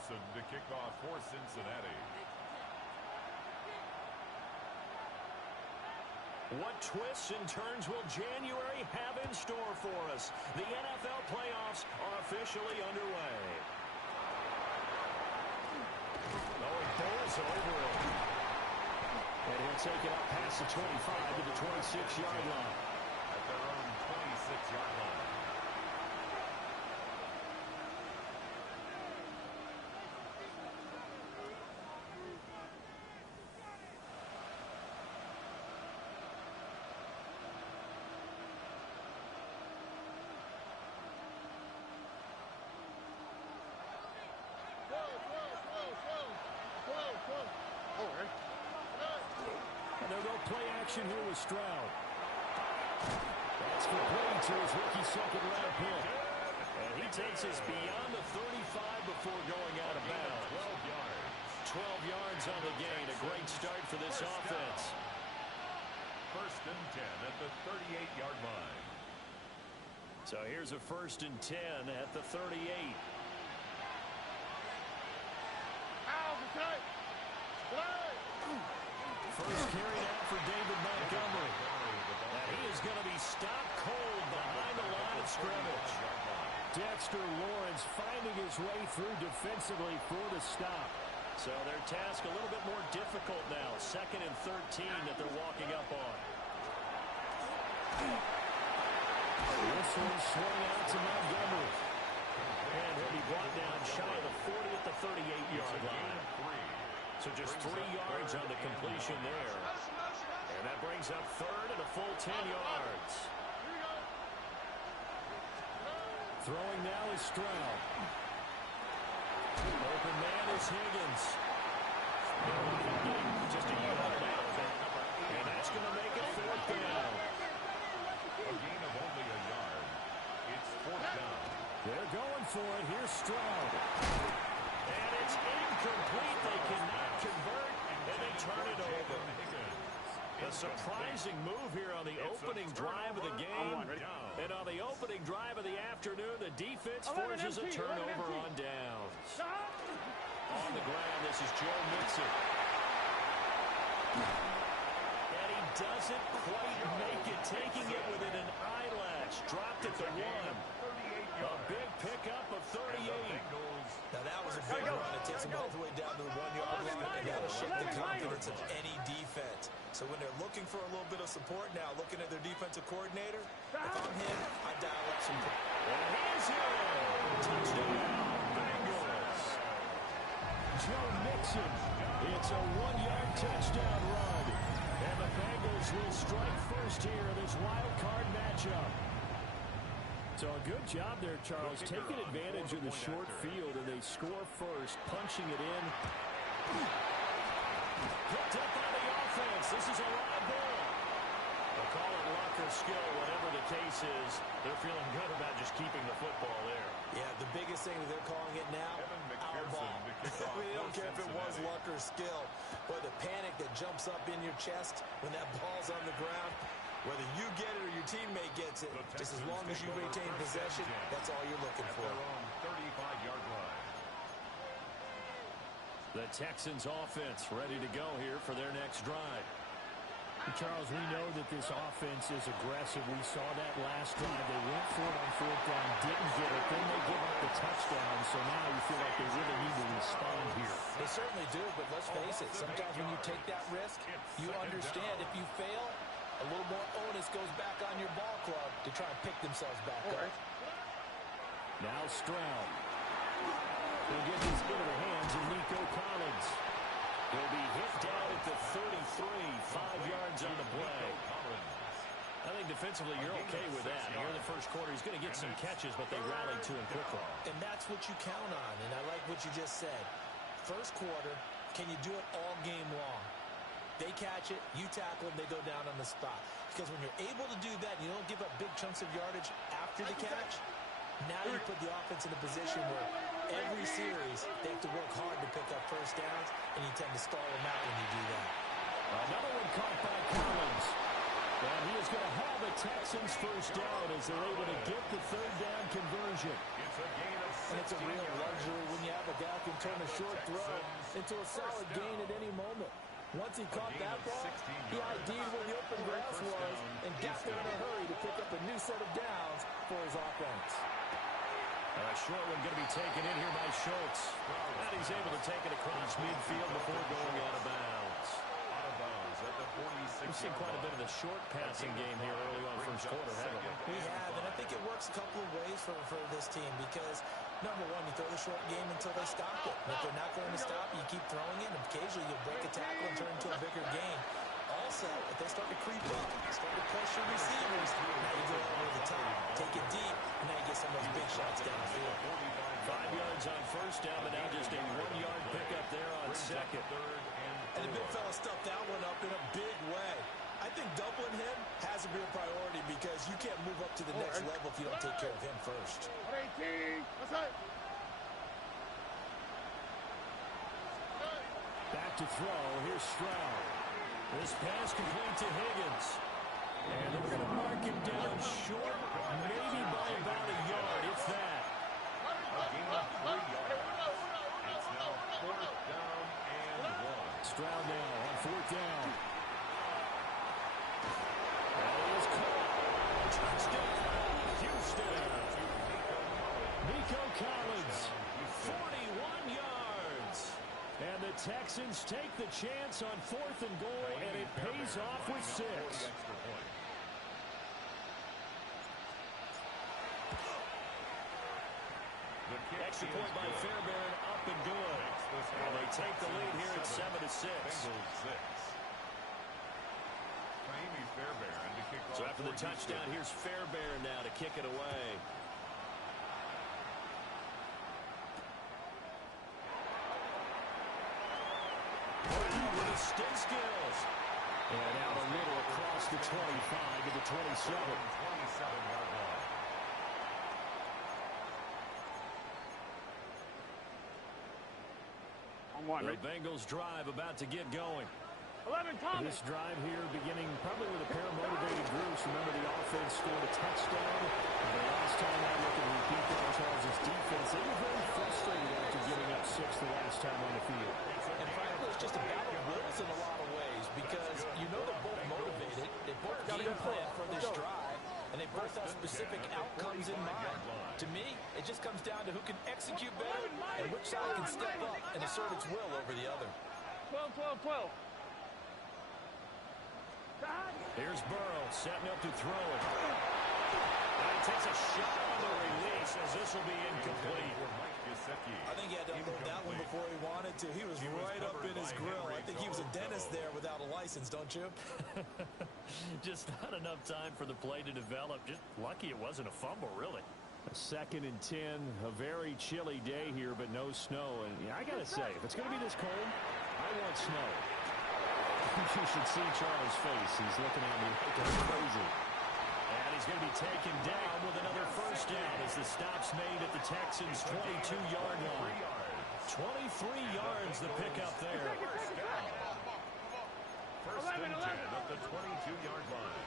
McPherson to kick off for Cincinnati. What twists and turns will January have in store for us? The NFL playoffs are officially underway. Oh, it bowls over it. And he'll take it up past the 25 to the 26-yard line. At their own 26-yard line. They'll go play action here with Stroud. That's complete to his rookie second-round pick. And he takes us beyond the 35 before going out of bounds. 12 yards. 12 yards on the gain. A great start for this offense. First and 10 at the 38-yard line. So here's a first and 10 at the 38. First carry out for David Montgomery. And he is going to be stopped cold behind the line of scrimmage. Dexter Lawrence finding his way through defensively for the stop. So their task a little bit more difficult now. Second and 13 that they're walking up on. This one swung out to Montgomery. And he'll be brought down shy of the 40 at the 38-yard line. So just 3 yards on the completion there. And that brings up third and a full 10 yards. Throwing now is Stroud. Open man is Higgins. Just a yard out of it. And that's going to make it fourth down. A gain of only a yard. It's fourth down. They're going for it. Here's Stroud. And it's incomplete. They cannot convert, and they turn it over. A surprising move here on the opening drive of the game. And on the opening drive of the afternoon, the defense forces a turnover on downs. On the ground, this is Joe Mixon. And he doesn't quite make it, taking it within an eyelash. Dropped at the 1. A big pickup of 38. Now that was a big run. It takes them all the way down to the 1-yard line, and that'll shake the confidence of any defense. So when they're looking for a little bit of support now, looking at their defensive coordinator, if I'm him, I dial up some. And he's here. Touchdown, Bengals. Joe Mixon. It's a 1-yard touchdown run. And the Bengals will strike first here in this wild card matchup. So a good job there, Charles, taking advantage of the short field, and they score first, punching it in. Picked up by the offense. This is a live ball. They'll call it luck or skill, whatever the case is. They're feeling good about just keeping the football there. Yeah, the biggest thing that they're calling it now, our ball. They don't care if it was luck or skill. But the panic that jumps up in your chest when that ball's on the ground, whether you get it or your teammate gets it, just as long as you retain possession, that's all you're looking for. 35-yard line. The Texans offense ready to go here for their next drive. Charles, we know that this offense is aggressive. We saw that last drive. They went for it on fourth down, didn't get it. Then they give up the touchdown. So now you feel like they really need to respond here. They certainly do, but let's face it. Sometimes when you take that risk, you understand if you fail, a little more onus goes back on your ball club to try and pick themselves back up. Now Stroud. He'll get this into the hands of Nico Collins. He'll be hit down at the 33, 5 yards on the play. I think defensively you're okay with that. Here in the first quarter, he's going to get some catches, but they rallied to him quickly. And that's what you count on, and I like what you just said. First quarter, can you do it all game long? They catch it, you tackle them, they go down on the spot. Because when you're able to do that, you don't give up big chunks of yardage after the catch. Now you put the offense in a position where every series they have to work hard to pick up first downs, and you tend to stall them out when you do that. Another one caught by Collins. And he is going to have a Texans first down as they're able to get the third down conversion. It's a gain of 16 And it's a real luxury when you have a guy who can turn a short throw into a solid gain at any moment. Once he caught that ball, he ID'd where the open grass was and got there in a hurry to pick up a new set of downs for his offense. A short one going to be taken in here by Schultz. And he's able to take it across midfield before going out of bounds. Out of bounds at the 46. We've seen quite a bit of the short passing game here early on first quarter, haven't we? We have, and I think it works a couple of ways for this team because, number one, you throw the short game until they stop it. And if they're not going to stop, you keep throwing it, and occasionally you'll break a tackle and turn it into a bigger game. Also, if they start to creep up, start to pressure receivers, now you go over the top, take it deep, and now you get some of those big shots downfield. 5 yards on first down, but now just a 1-yard pickup there on second. And the big fella stuffed that one up in a big way. I think doubling him has to be a priority because you can't move up to the next level if you don't take care of him first. Back to throw. Here's Stroud. This pass complete to Higgins. And they're going to mark him down short, maybe by about a yard, if that. A gain of 3 yards. It's now 4th down and 1. Stroud now on 4th down. That is caught. Touchdown, Houston. Nico Collins. 41 yards. And the Texans take the chance on 4th and goal, and it pays off with 6. Extra point by Fairbairn, up and good. And they take the lead here at 7-6. So after the touchdown, here's Fairbairn now to kick it away. With his stick skills. And out a little across the 25 to the 27. 27-yard line. The Bengals drive about to get going. This drive here beginning probably with a pair of motivated groups. Remember, the offense scored a touchdown. And the last time I look and repeat that, Charles' defense, they were very frustrated after giving up 6 the last time on the field. And frankly, it's just a battle of wills in a lot of ways because you know they're both motivated. They both game plan for this drive, and they both have specific outcomes in mind. To me, it just comes down to who can execute better and which side can step up and assert its will over the other. 12. Here's Burrow setting up to throw it. And he takes a shot on the release as this will be incomplete. I think he had to unload that one before he wanted to. He was right up in his grill. I think he was a dentist there without a license, don't you? Just not enough time for the play to develop. Just lucky it wasn't a fumble, really. A 2nd and 10, a very chilly day here, but no snow. And yeah, I got to say, if it's going to be this cold, I want snow. You should see Charles' face. He's looking at me like I'm crazy. And he's going to be taken down with another first down as the stop's made at the Texans' 22-yard line. 23 yards the pickup there. First and 10 at the 22-yard line.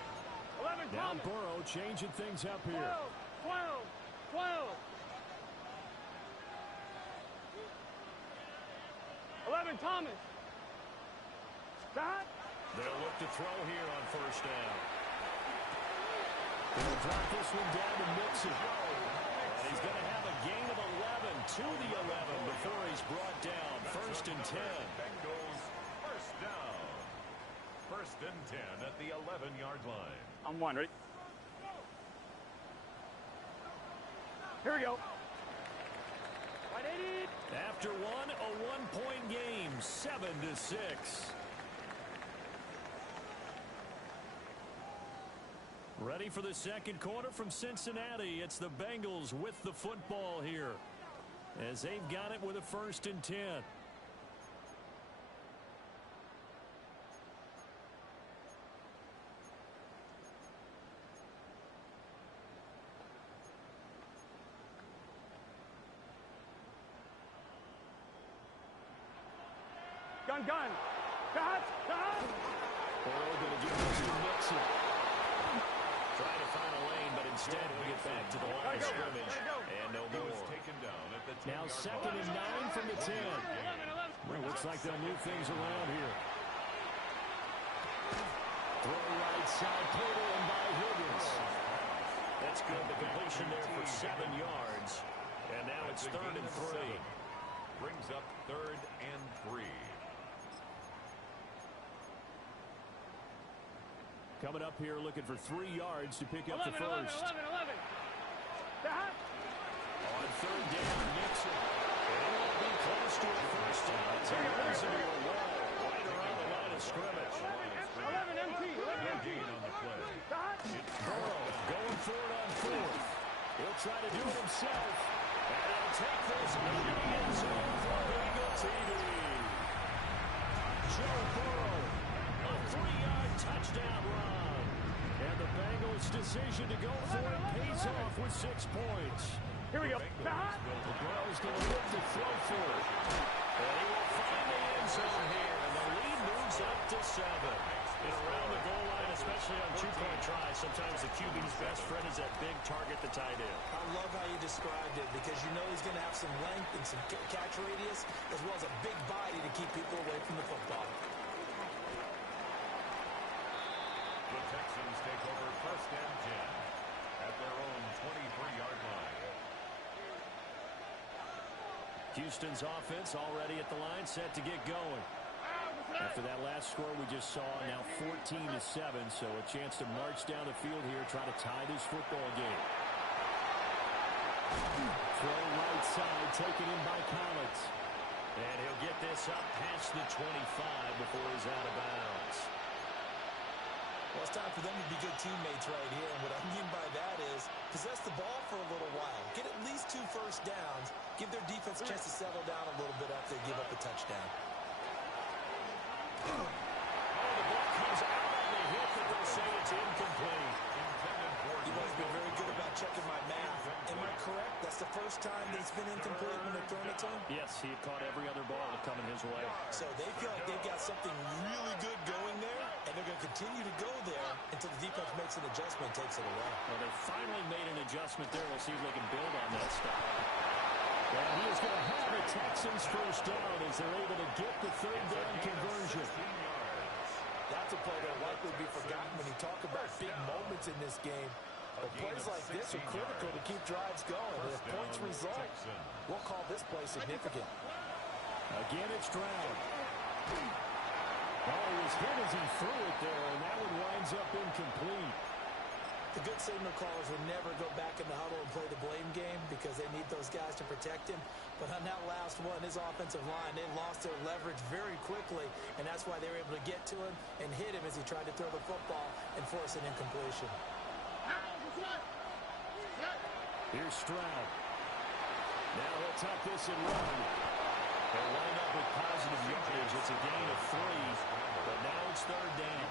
Now Burrow changing things up here. 12. 11, Thomas. Scott. They'll look to throw here on first down. They'll drop this one down to Mixon. And he's going to have a gain of 11 to the 11 before he's brought down. First and 10. Bengals first down. First and 10 at the 11-yard line. I'm one, ready? Here we go. After one, a one-point game, 7-6. Ready for the second quarter from Cincinnati. It's the Bengals with the football here as they've got it with a first and 10. Gun. Cut. Burrow going to give this to Mixon. Instead, we'll get back to the line of scrimmage and no more. Now 2nd and 9 from the 10. Well, looks like they'll move things around here. Throw right side, pulled in by Higgins. That's good. The completion there for 7 yards. And now it's 3rd and 3. Brings up 3rd and 3. Coming up here looking for 3 yards to pick up the first. 11. On 3rd down, Nixon. And it won't be close to a first down. It's a runs into a wall right around the line of scrimmage. 11 MT. Burrow going for it on 4th. He'll try to do it himself. And he'll take this into the end zone for a Bengal TD. Joe Burrow, a 3-yard touchdown run. And the Bengals' decision to go for it pays off with 6 points. Here we go. Burrow's going to look to throw for it. And he will find the end zone here. And the lead moves up to 7. And around the goal line, especially on 2-point tries, sometimes the QB's best friend is that big target, the tight end. I love how you described it because you know he's going to have some length and some catch radius as well as a big body to keep people away from the football. The Texans take over 1st and 10 at their own 23-yard line. Houston's offense already at the line, set to get going. After that last score we just saw, now 14-7, so a chance to march down the field here, try to tie this football game. Throw right side, taken in by Collins. And he'll get this up past the 25 before he's out of bounds. Well, it's time for them to be good teammates right here, and what I mean by that is possess the ball for a little while. Get at least 2 first downs. Give their defense a chance to settle down a little bit after they give up a touchdown. Oh, the ball comes out on the hit, but they'll say it's incomplete. You must be very good about checking my math. Am I correct? That's the first time that it's been incomplete when they're throwing it to him? Yes, he had caught every other ball coming his way. So they feel like they've got something really good going there, and they're going to continue to go there until the defense makes an adjustment and takes it away. Well, they finally made an adjustment there. We'll see if they can build on that stuff. And he is going to have the Texans first down as they're able to get the 3rd down conversion. That's a play that will likely be forgotten when you talk about big moments in this game. But plays like this are critical to keep drives going. And if points result, we'll call this play significant. Again, it's Stroud. Oh, he was hit as he threw it there, and that one winds up incomplete. The good signal callers will never go back in the huddle and play the blame game because they need those guys to protect him. But on that last one, his offensive line, they lost their leverage very quickly, and that's why they were able to get to him and hit him as he tried to throw the football and force an incompletion. Here's Stroud. Now he'll tuck this and run. They'll line up with positive yardage. It's a gain of 3, but now it's 3rd down.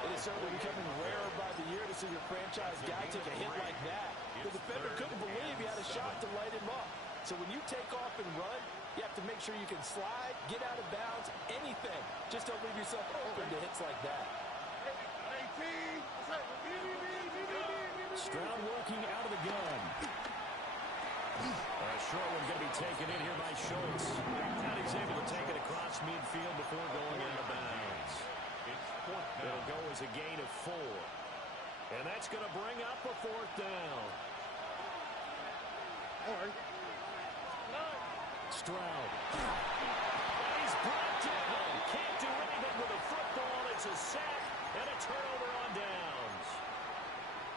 It is certainly becoming rarer by the year to see your franchise guy take a hit like that. The defender couldn't believe he had a shot to light him up. So when you take off and run, you have to make sure you can slide, get out of bounds, anything. Just don't leave yourself open to hits like that. Stroud working out of the gun. Short one going to be taken in here by Schultz. And he's able to take it across midfield before going out of bounds. It'll go as a gain of 4. And that's going to bring up a 4th down. Stroud. He's brought down. Can't do anything with a football. It's a sack and a turnover on downs.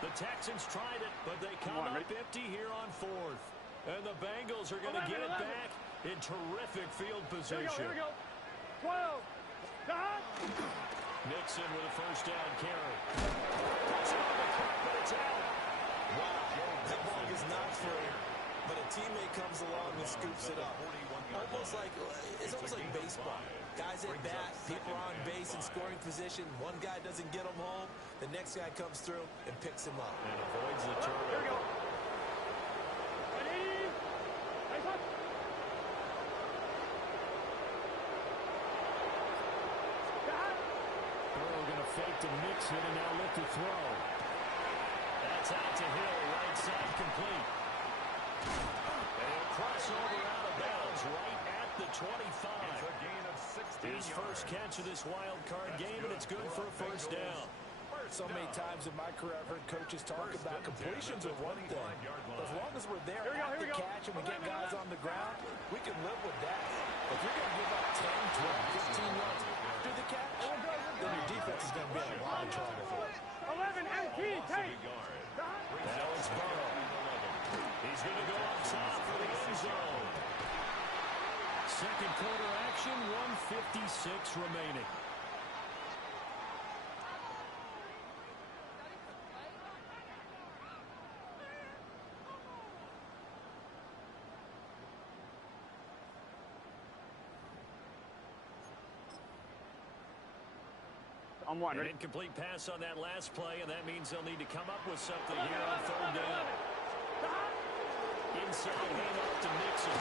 The Texans tried it, but they come up empty here on 4th. And the Bengals are going to get it back in terrific field position. Here we go. 12. Nixon with a first down carry. Puts it on the clock, but it's out. Wow, that ball is not free. But a teammate comes along and scoops it up. It's almost like baseball. Guys at bat, people are on base in scoring position. One guy doesn't get him home. The next guy comes through and picks him up. And avoids the turnover. Here we go. Burrow going to fake to Nixon and now look to throw. That's out to incomplete. And a crossover out of bounds right at the 25. It's a gain of 16 His first catch of this wild card game, and it's good for a first down. So many times in my career I've heard coaches talk about completions are one thing. As long as we're there at the catch and we get guys on the ground, we can live with that. If you're going to give up 10, 12, 15 yards after the catch, then your defense is going to be in a lot of trouble. 11 MT, take. Now it's Burrow. He's going to go up top for the end zone. Second quarter action, 1:56 remaining. I'm one. An incomplete pass on that last play, and that means they'll need to come up with something here on third down. Inside handoff to Nixon.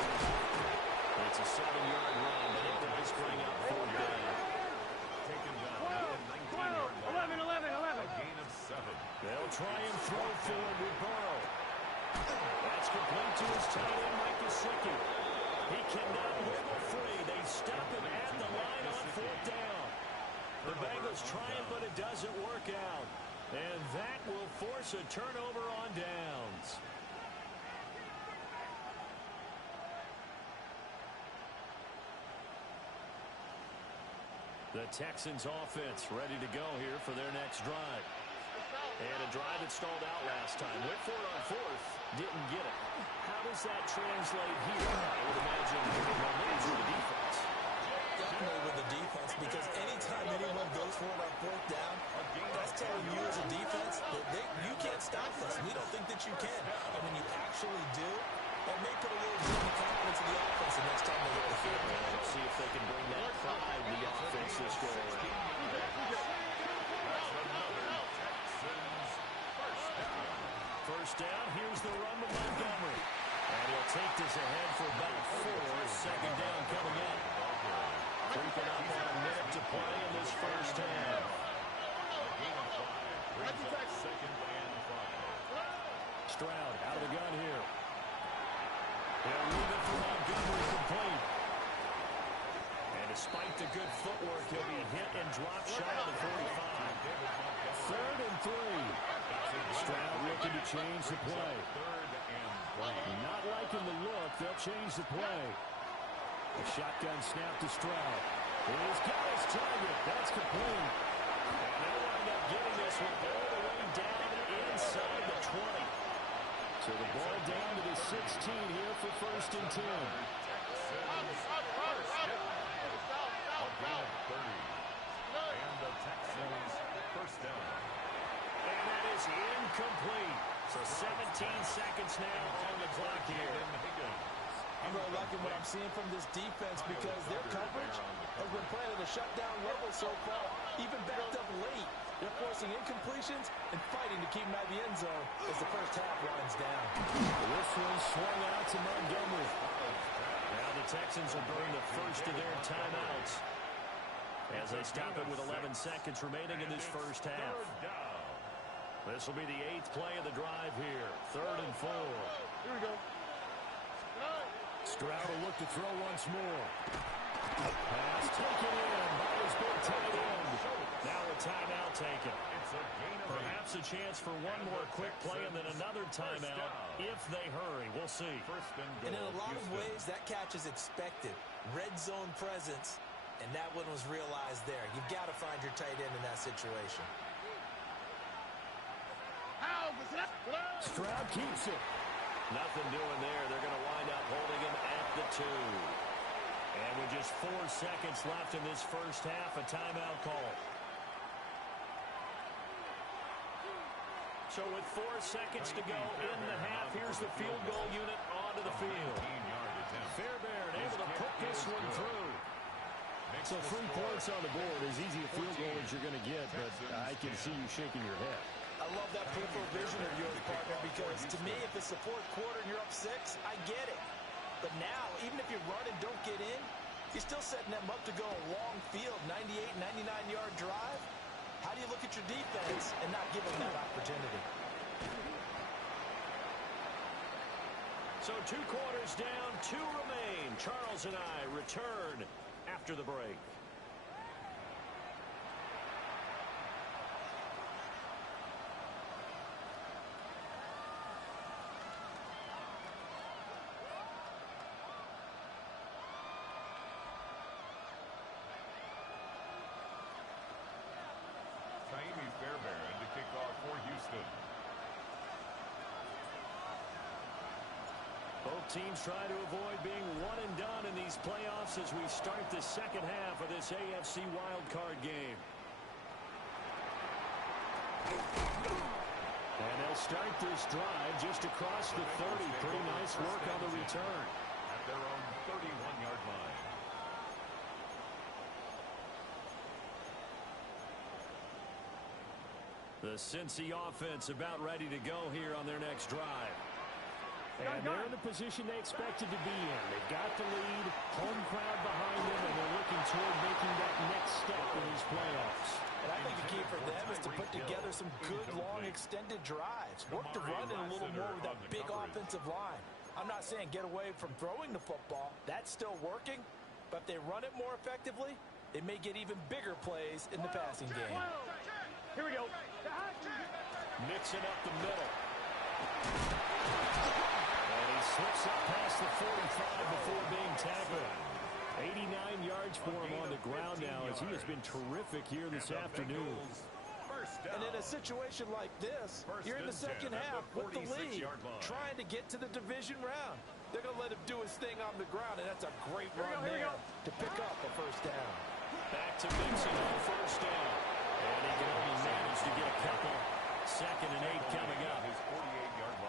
It's a 7-yard run, but it does bring up fourth down. Taken down at the 19-yard line. 11. A gain of 7. They'll try and throw forward with Burrow. That's complete to his tight end, Mike Gesicki. He cannot wiggle free. They stop him at the line on fourth down. The Bengals trying, but it doesn't work out. And that will force a turnover on downs. The Texans offense ready to go here for their next drive. And a drive that stalled out last time. Went for it on fourth. Didn't get it. How does that translate here? I would imagine momentum for the defense. Definitely with the defense, because anytime anyone goes for it on fourth down, that's telling you as a defense that you can't stop us. We don't think that you can. And when you actually do, it may put a little bit of confidence in the offense the next time they hit the field. Let's see if they can bring that pride in the offense this go around. First down, here's the run to Montgomery. And he'll take this ahead for about 4. Second down coming up. Creeping up on a minute to play in this first half. Stroud out of the gun here. He'll leave it for Montgomery complete. And despite the good footwork, he'll be hit and dropped shy of the 45. 3rd and 3. Stroud looking to change the play. Not liking the look. They'll change the play. The shotgun snap to Stroud. He's got his target. That's complete. And they'll wind up getting this one all the way down inside the 20. So the ball down to the 16 here for 1st and 10. And the Texans first down. And that is incomplete. So 17 seconds now on the clock here. I'm really liking what I'm seeing from this defense because their coverage has been playing at a shutdown level so far, even backed up late. They're forcing incompletions and fighting to keep them out of the end zone as the first half winds down. This one swung out to Montgomery. Now the Texans will burn the first of their timeouts as they stop it with 11 seconds remaining in this first half. This will be the 8th play of the drive here. 3rd and 4. Here we go. Stroud will look to throw once more. Pass taken in by his big tight end. Now a timeout taken. Perhaps a chance for one more quick play and then another timeout if they hurry. We'll see. And in a lot of ways, that catch is expected. Red zone presence, and that one was realized there. You've got to find your tight end in that situation. Stroud keeps it. Nothing doing there. They're going to wind up holding him at the 2. And with just 4 seconds left in this first half, a timeout call. So with 4 seconds to go in the half, here's the field goal unit onto the field. Fairbairn able to put this one through. So 3 points on the board, as easy a field goal as you're going to get, but I can see you shaking your head. I love that peripheral vision of yours, partner, because to me, if it's the 4th quarter and you're up 6, I get it. But now, even if you run and don't get in, you're still setting them up to go a long field, 98, 99-yard drive. How do you look at your defense and not give them that opportunity? So 2 quarters down, 2 remain. Charles and I return after the break. Fairbairn to kick off for Houston. Both teams try to avoid being one and done in these playoffs as we start the second half of this AFC wildcard game. And they'll start this drive just across the 30. Pretty nice work on the return. At their own 31-yard line. The Cincy offense about ready to go here on their next drive. And they're in the position they expected to be in. They've got the lead, home crowd behind them, and they're looking toward making that next step in these playoffs. And I think the key for them is to put together some good, long, extended drives. Work the run in a little more with that big offensive line. I'm not saying get away from throwing the football. That's still working. But if they run it more effectively, they may get even bigger plays in the passing game. Here we go. Mixing up the middle. And he slips up past the 45 before being tackled. 89 yards for him on the ground now as he has been terrific here this afternoon. And in a situation like this, you're in the second half with the lead, trying to get to the division round. They're going to let him do his thing on the ground, and that's a great run there to pick up a first down. Back to Mixon on first down. And he can only manage to get a couple. 2nd and 8 coming up.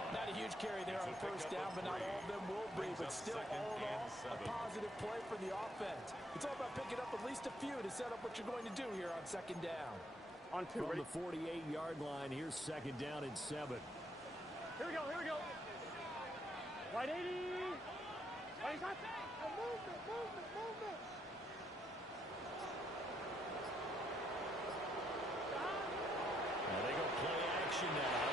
Not a huge carry there on first down, but not all of them will be. But still, all in all, a positive play for the offense. It's all about picking up at least a few to set up what you're going to do here on second down. On 2, From the 48-yard line, here's 2nd down and 7. Here we go, here we go. 180. What is that? Movement, movement, movement. Now they go play action now.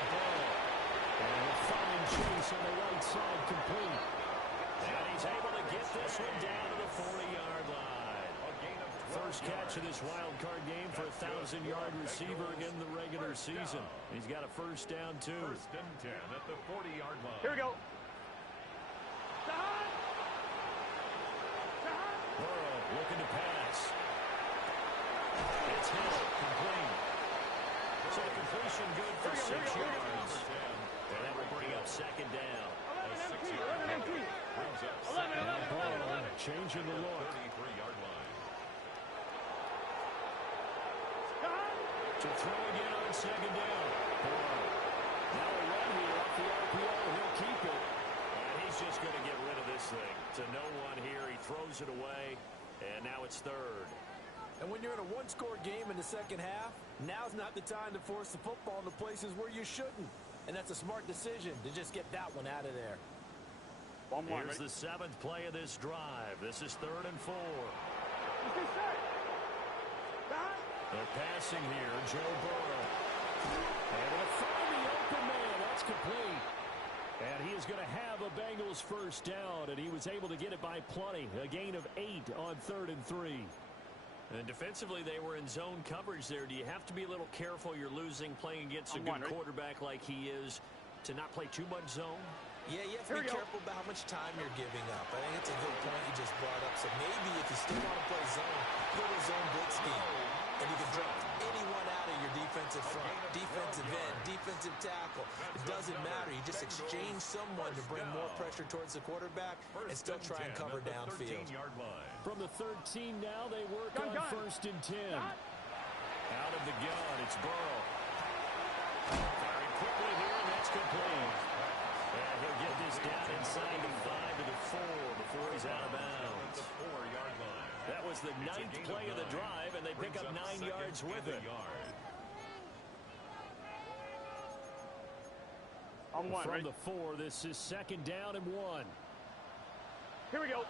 And a fine chase on the right side, complete. And he's able to get this one down to the 40-yard line. First catch of this wild card game for a 1,000-yard receiver in the regular season. He's got a first down, too. 1st and 10 at the 40-yard line. Here we go. Burrow looking to pass. It's Hill, complete. So the completion good for 6 yards. And that will bring up 2nd down. 11 MT. 11. Burrow changing the look. 33-yard line. To throw again on 2nd down. Burrow. Now a run here off the RPO. He'll keep it. And he's just going to get rid of this thing. To no one here. He throws it away. And now it's 3rd. And when you're in a one-score game in the second half, now's not the time to force the football into places where you shouldn't. And that's a smart decision to just get that one out of there. Here's the 7th play of this drive. This is 3rd and 4. They're passing here. Joe Burrow. And they'll find the open man. That's complete. And he is going to have a Bengals first down, and he was able to get it by plenty. A gain of 8 on 3rd and 3. And defensively, they were in zone coverage there. Do you have to be a little careful? You're losing playing against a good quarterback like he is to not play too much zone? Yeah, you have to be careful about how much time you're giving up. I think it's a good point you just brought up. So maybe if you still want to play zone, put a zone blitz scheme. And you can drop anyone out of your defensive front, defensive end, defensive tackle. It doesn't matter. You just exchange someone to bring more pressure towards the quarterback and still try and cover downfield. From the 13 now, they work on 1st and 10. Out of the gun, it's Burrow. Firing quickly here, and that's complete. And he'll get this down inside the 5 to the 4 before he's out of bounds. That was the 9th play of the drive, and they pick up 9 yards with it. On 1, From right? the 4, this is 2nd down and 1. Here we go.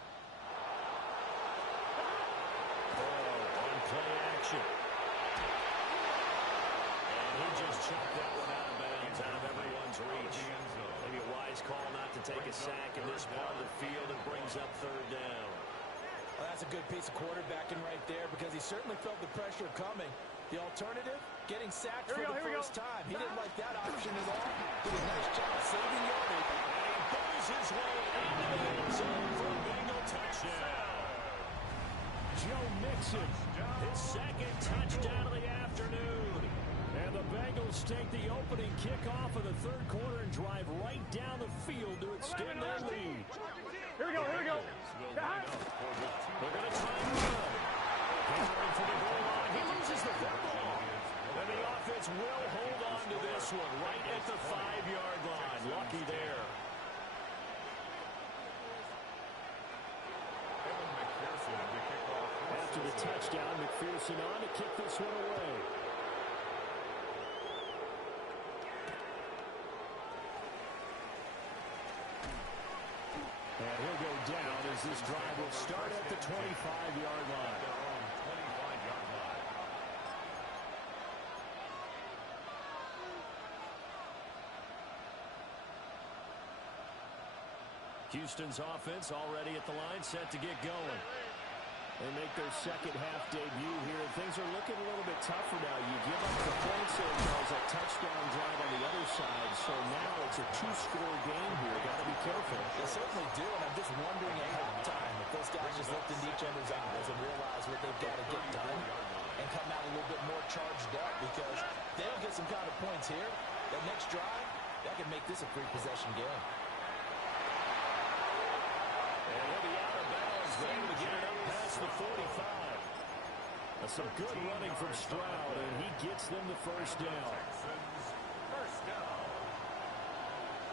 Burrow on play action. And he just chopped that one out of bounds, out of everyone's reach. Maybe a wise defense call not to take a sack in this part of the field and brings up third down. Well, that's a good piece of quarterbacking right there because he certainly felt the pressure coming. The alternative, getting sacked for the first time. He didn't like that option at all. Did a nice job saving yardage. And he goes his way into the end zone for a Bengal touchdown. Joe Mixon, His second touchdown of the afternoon. and the Bengals take the opening kickoff of the third quarter and drive right down the field to extend their lead. Here we go, here we go. They're going to try and run. Hammering for the goal line. He loses the football. And the offense will hold on to this one right at the 5-yard line. Lucky there. After the touchdown, McPherson on to kick this one away. And he'll go down as this drive will start at the 25-yard line. Houston's offense already at the line, set to get going. They make their second half debut here, and things are looking a little bit tougher now. You give up the points, and there's a touchdown drive on the other side, so now it's a two-score game here. Got to be careful. They certainly do, and I'm just wondering at halftime if those guys just looked into each other's eyes and realize what they've got to get done and come out a little bit more charged up, because they don't get some kind of points here. That next drive, that can make this a three-possession game. And he'll be out of bounds, able to get it up past the 45. That's some good running from Stroud, and he gets them the first down. First down.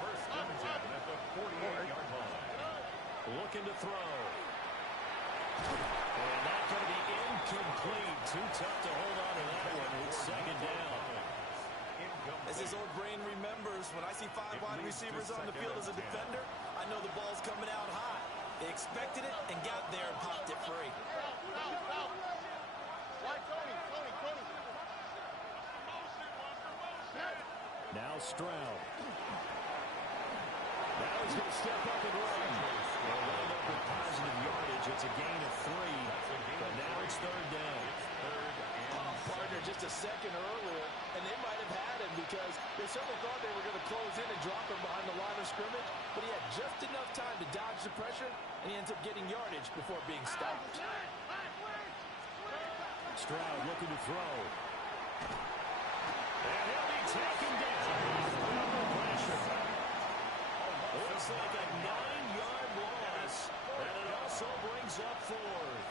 First and 10 at the 48-yard line. Looking to throw. And that's going to be incomplete. Too tough to hold on to that one. It's second down. As his old brain remembers, when I see 5 wide receivers on the field as a defender, I know the ball's coming out high. They expected it and got there and popped it free. Now Stroud. Now he's going to step up and run. Well, wound up with positive yardage. It's a gain of 3. But now it's third down. Partner just a second earlier, and they might have had him because they certainly thought they were going to close in and drop him behind the line of scrimmage, but he had just enough time to dodge the pressure, and he ends up getting yardage before being stopped. Stroud looking to throw. And he'll be taken down. Pressure. Looks like a 9-yard loss, and it also brings up 4th.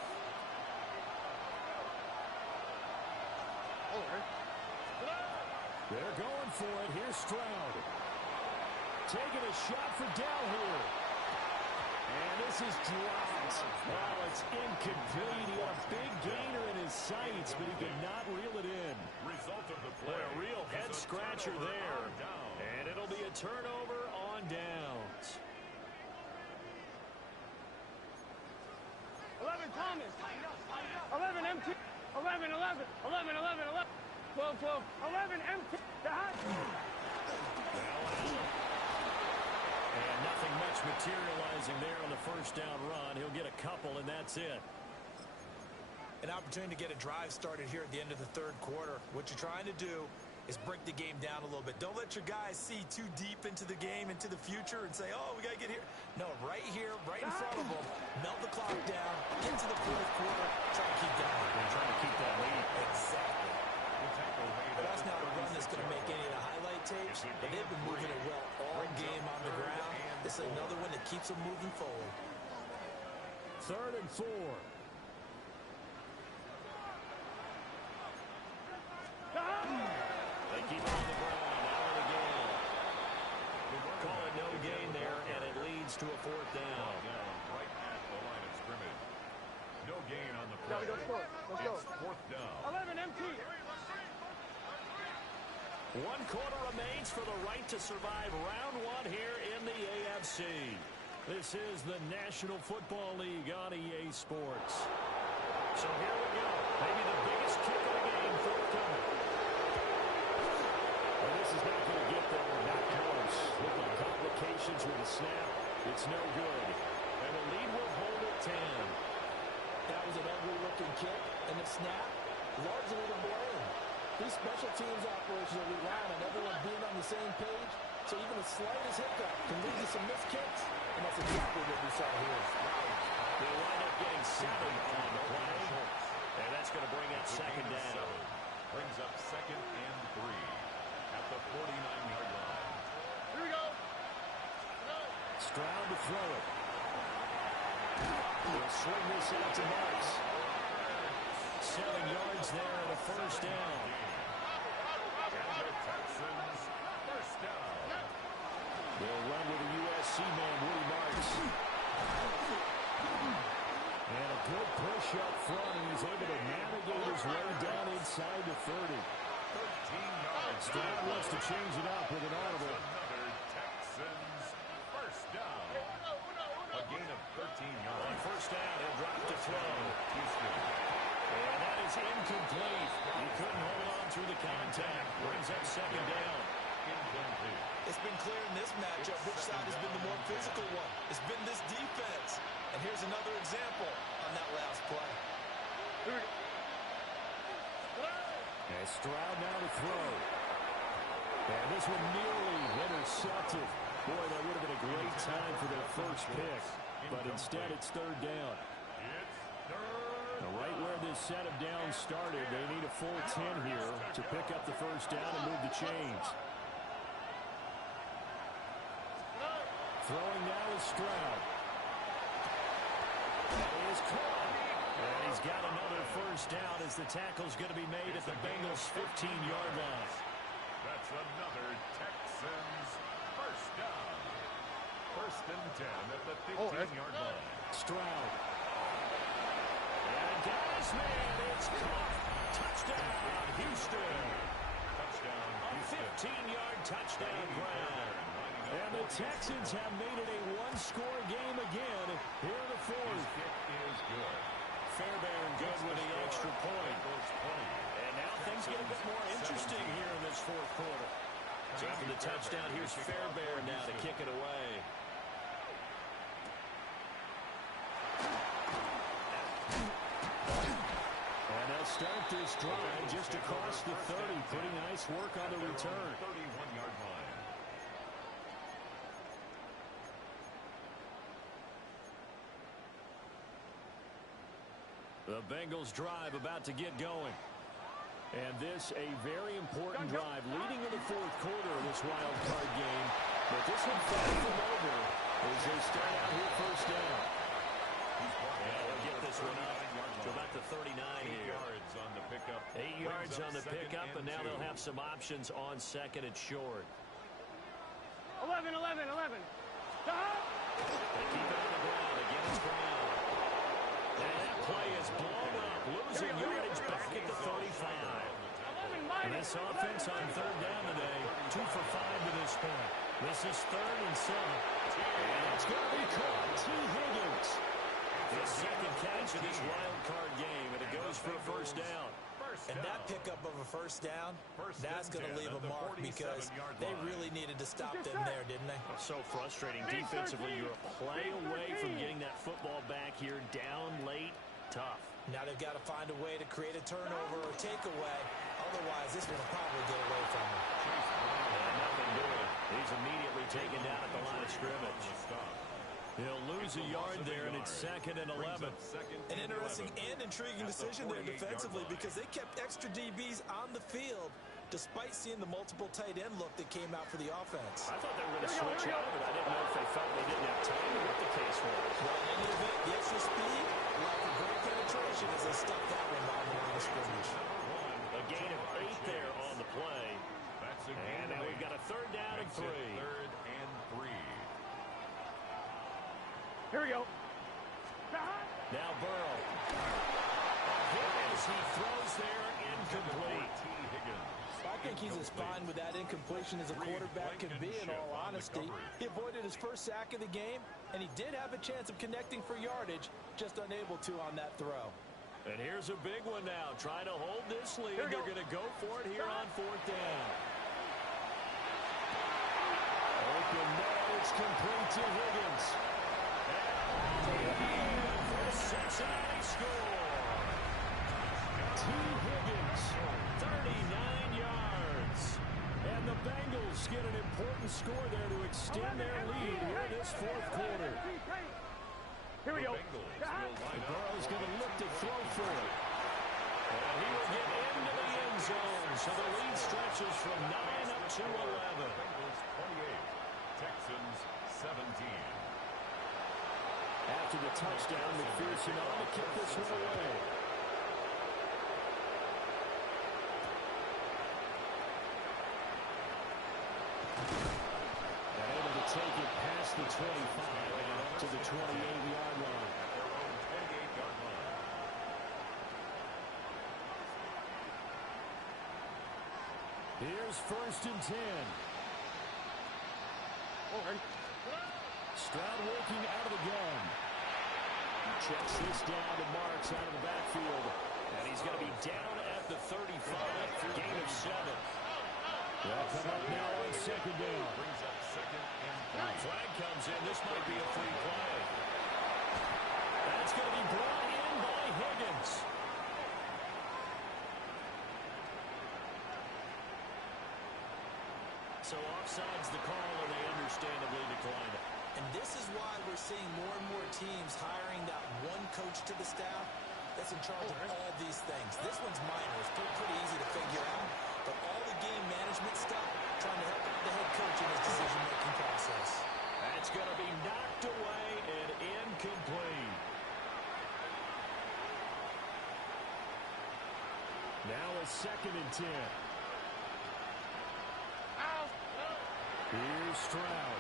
They're going for it. Here's Stroud. Taking a shot for Dell here. And this is dropped. Well, it's incomplete. He had a big gainer in his sights, but he could not reel it in. Result of the Boy, play. a real head-scratcher there. And it'll be a turnover on downs. 11 Thomas. 11 MT. 11, 11, 11, 11, 11. 12, 12, 11 MT. And nothing much materializing there on the first down run. He'll get a couple, and that's it. An opportunity to get a drive started here at the end of the third quarter. What you're trying to do is break the game down a little bit. Don't let your guys see too deep into the game, into the future, and say, oh, we got to get here. No, right here, right in front of them. Melt the clock down, get to the fourth quarter, try to keep that lead. They're trying to keep that lead. Exactly. That's not a run that's going to make any of the highlight tapes, but they've been moving it well all game on the ground. This is another one that keeps them moving forward. 3rd and 4. They keep it on the ground. Now in the game. Call it no gain there, and it leads to a 4th down. Right at the line of scrimmage. No gain on the play. Let's go. It's 4th down. 11 MT. 1 quarter remains for the right to survive round 1 here in the AFC. This is the National Football League on EA Sports. So here we go. Maybe the biggest kick of the game forthcoming. And this is not going to get there. Not close. With the complication Texans with a snap. It's no good. And the lead will hold at 10. That was an ugly-looking kick, and the snap, largely to blame. These special teams operations are relying on everyone being on the same page, so even the slightest hiccup can lead to some missed kicks, and that's exactly what we saw here. They'll wind up getting 7 on the play, and that's going to bring up second down. Brings up 2nd and 3 at the 49-yard line. Here we go. Stroud to throw it. He'll swing this out to Marks. 7 yards there and a first down. And the Texans, first down. They'll run with a USC man, Woody Marks. And a good push up front, and he's able to navigate his way down inside the 30. 13 yards. Stroud wants to change it up with an audible. Another Texans, first down. A gain of 13 yards. On first down, he'll drop to throw. Houston. And that is incomplete. He couldn't hold on through the contact. Brings up second down. Incomplete. It's been clear in this matchup which side has been the more physical one. It's been this defense. And here's another example on that last play. And Stroud now to throw. And this one nearly intercepted. Boy, that would have been a great time for their first pick. But instead, it's third down. Now, right where this set of downs started, they need a full 10 here to pick up the first down and move the chains. Throwing now is Stroud. That is caught. And he's got another first down as the tackle's going to be made at the Bengals' 15-yard line. That's another Texans first down. First and 10 at the 15-yard line. Stroud. And got his man. It's caught. Touchdown, Houston. Touchdown, A Houston. 15-yard touchdown grab. And the Texans have made it a one-score game again here in the fourth. Kick is good. Fairbairn good with the extra point. And now things get a bit more interesting here in this fourth quarter. So after the touchdown, here's Fairbairn now to kick it away. And they'll start this drive just across the 30. Pretty nice work on the return. 31-yard line. The Bengals drive about to get going. And this a very important drive leading in the fourth quarter of this wild card game. But this one fast them over as they start out here first down. And they'll get this one up to about the 39 here. 8 yards on the pickup. 8 yards on the pickup, and now they'll have some options on second and short. 11, 11, 11. They keep it on the ground. Again, it's Brown. And that play is blown up, losing yardage back at the 35. And this offense on third down today, 2 for 5 to this point. This is 3rd and 7. And it's going to be caught. T. Higgins. His second catch of this wild card game, and it goes for a first down. And that pickup of a first down, that's going to leave a mark because they really needed to stop them there, didn't they? So frustrating defensively. You're a play away from getting that football back here, down late, tough. Now they've got to find a way to create a turnover or takeaway. Otherwise, this one will probably get away from them. And nothing doing. He's immediately taken down at the line of scrimmage. He'll lose a yard there, and it's 2nd and 11. An interesting and intriguing decision there defensively because they kept extra DBs on the field despite seeing the multiple tight end look that came out for the offense. I thought they were going to switch out, but I didn't know if they felt they didn't have time or what the case was. Well, in any event, the extra speed, lack of great penetration as they stuck that one on the line of scrimmage. A gain of 8 there on the play. And now we've got a 3rd down and 3. 3rd and 3. Here we go. Now Burrow. As he throws there, incomplete. I think he's as fine with that incompletion as a quarterback can be, in all honesty. He avoided his first sack of the game, and he did have a chance of connecting for yardage, just unable to on that throw. And here's a big one now. Trying to hold this lead. They're going to go for it here on 4th down. Open man, it's complete to Higgins. And for a Cincinnati score. T. Higgins, 39 yards. And the Bengals get an important score there to extend their lead here in this fourth quarter. Here we go. Burrow's going to look to throw for it. And he will get into the end zone. So the lead stretches from 9 up to 11. Bengals 28, Texans 17. After the touchdown, McPherson on to kick this one away. And able to take it past the 25 and up to the 28-yard line. Here's 1st and 10. Stroud working out of the gun. He checks this down to Marks out of the backfield. And he's going to be down at the 35 for gain of 7. They'll come up now on 2nd down. Brings up 2nd and 3. Flag comes in. This might be a free play. That's going to be brought in by Higgins. So offside's the call, and they understandably declined it. And this is why we're seeing more and more teams hiring that one coach to the staff that's in charge of all these things. This one's minor. It's pretty easy to figure out. But all the game management stuff, trying to help out the head coach in his decision-making process. That's going to be knocked away and incomplete. Now a 2nd and 10. Here's Stroud.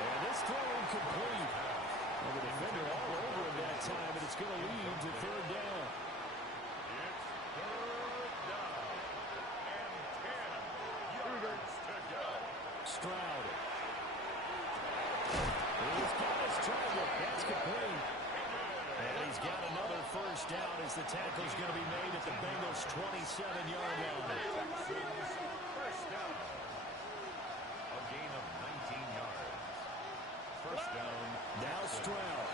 And this throw incomplete. Well, the defender all over him that time, and it's going to lead to 3rd down. It's 3rd down and 10 yards to go. Stroud. He's got his target. That's complete. And he's got another 1st down as the tackle's going to be made at the Bengals' 27-yard line. First down. A gain of 19 yards. 1st down. Now Stroud.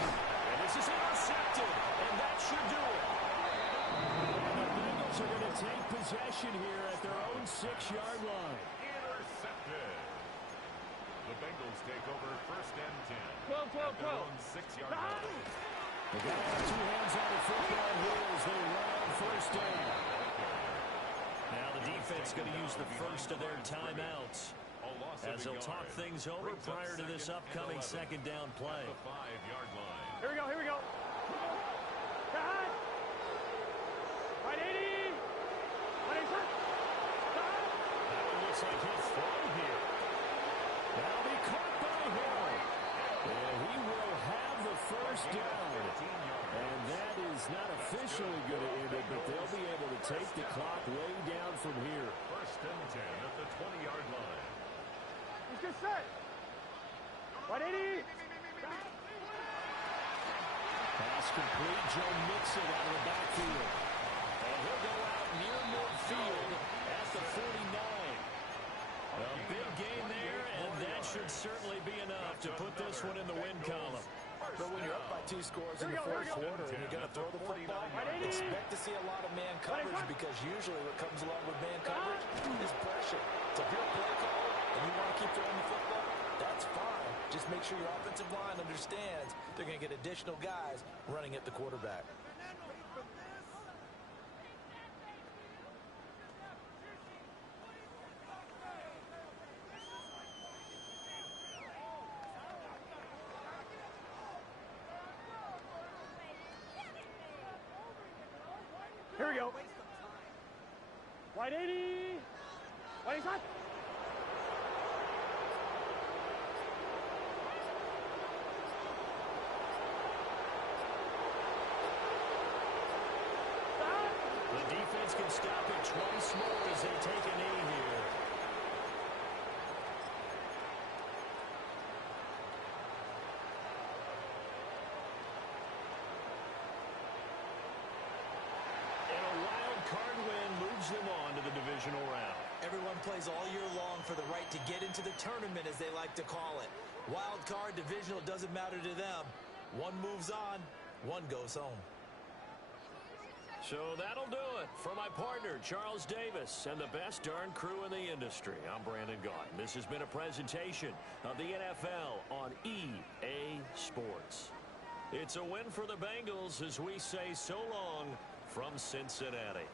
And this is intercepted. And that should do it. And the Bengals are going to take possession here at their own 6-yard line. Intercepted. The Bengals take over 1st and 10. 12, 12, 12. 6-yard line. They got to have 2 hands on the football here as they run on 1st down. Now the defense going to use the first of their timeouts as they'll talk things over prior to this upcoming 2nd down play. The 5-yard line. Here we go, here we go. Right, 80. Right, That one looks like he'll throw here. That'll be caught by Hill. And he will have the 1st down. And that is not officially going to end it, but they'll be able to take the clock way down from here. 1st and 10 at the 20-yard line. He's just set. Right, 80. Pass complete. Joe Mixon out of the backfield. And he'll go out near midfield at the 49. A big gain there, and that should certainly be enough to put this one in the win column. But when you're up by 2 scores in the 4th quarter and you're going to throw the football, expect to see a lot of man coverage because usually what comes along with man coverage is pressure. So if you're a play caller and you want to keep throwing the football, that's fine. Just make sure your offensive line understands they're going to get additional guys running at the quarterback. Here we go. Right, 80. Right, side. The defense can stop it twice more as they take a knee here. And a wild card win moves them on to the divisional round. Everyone plays all year long for the right to get into the tournament, as they like to call it. Wild card, divisional, doesn't matter to them. One moves on, one goes home. So that'll do it for my partner, Charles Davis, and the best darn crew in the industry. I'm Brandon Gaudin. This has been a presentation of the NFL on EA Sports. It's a win for the Bengals as we say so long from Cincinnati.